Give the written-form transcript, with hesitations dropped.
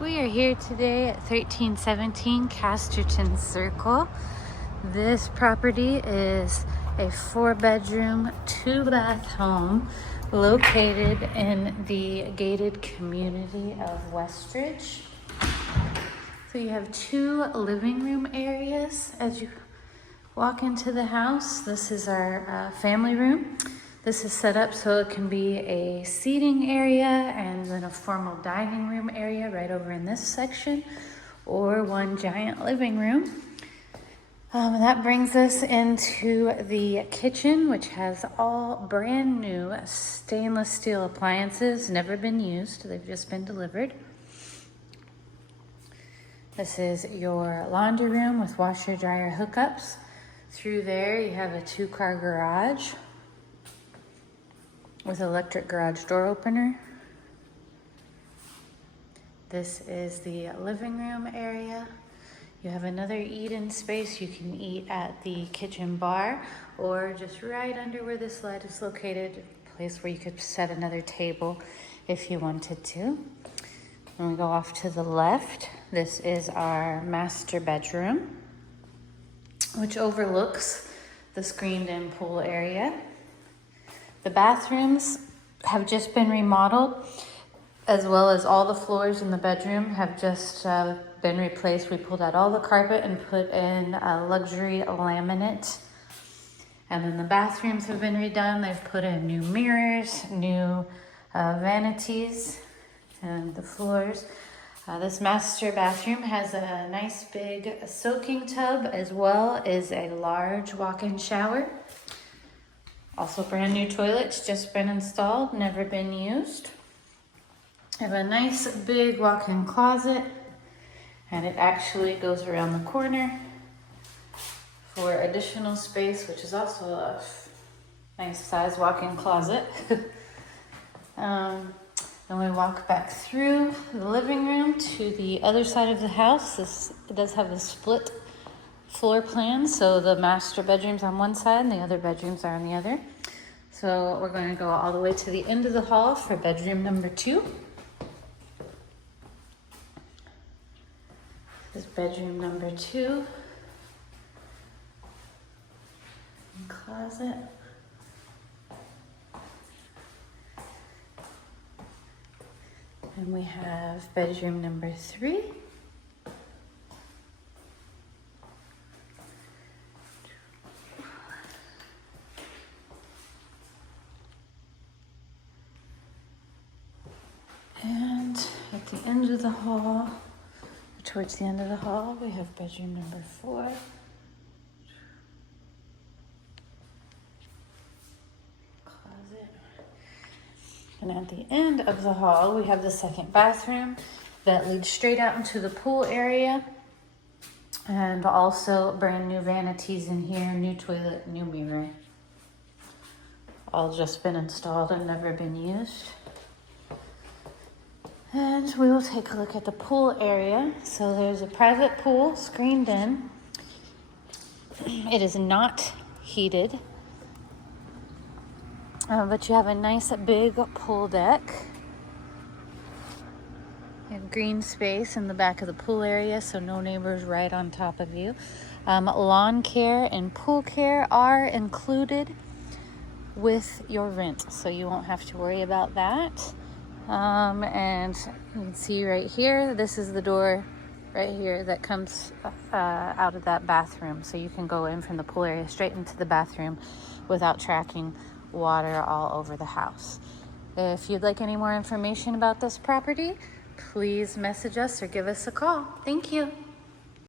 We are here today at 1317 Casterton Circle. This property is a 4-bedroom, 2-bath home located in the gated community of Westridge. So you have 2 living room areas as you walk into the house. This is our family room. This is set up so it can be a seating area and then a formal dining room area right over in this section, or one giant living room. That brings us into the kitchen, which has all brand new stainless steel appliances, never been used, they've just been delivered. This is your laundry room with washer dryer hookups. Through there you have a 2-car garage with electric garage door opener. This is the living room area. You have another eat-in space. You can eat at the kitchen bar or just right under where this light is located, a place where you could set another table if you wanted to. When we go off to the left, this is our master bedroom, which overlooks the screened-in pool area. The bathrooms have just been remodeled, as well as all the floors in the bedroom have just been replaced. We pulled out all the carpet and put in a luxury laminate. And then the bathrooms have been redone. They've put in new mirrors, new vanities, and the floors. This master bathroom has a nice big soaking tub, as well as a large walk-in shower. Also brand new toilets, just been installed, never been used. I have a nice big walk-in closet, and it actually goes around the corner for additional space, which is also a nice size walk-in closet. Then we walk back through the living room to the other side of the house. It does have a split floor plan, so the master bedroom's on one side and the other bedrooms are on the other. So we're going to go all the way to the end of the hall for bedroom number 2. This is bedroom number 2. Closet. And we have bedroom number 3. And at the end of the hall, towards the end of the hall, we have bedroom number 4. Closet. And at the end of the hall, we have the second bathroom that leads straight out into the pool area. And also brand new vanities in here, new toilet, new mirror. All just been installed and never been used. And we will take a look at the pool area. So there's a private pool screened in. It is not heated, but you have a nice big pool deck. You have green space in the back of the pool area, so no neighbors right on top of you. Lawn care and pool care are included with your rent, so you won't have to worry about that. And you can see right here, this is the door right here that comes out of that bathroom. So you can go in from the pool area straight into the bathroom without tracking water all over the house. If you'd like any more information about this property, please message us or give us a call. Thank you.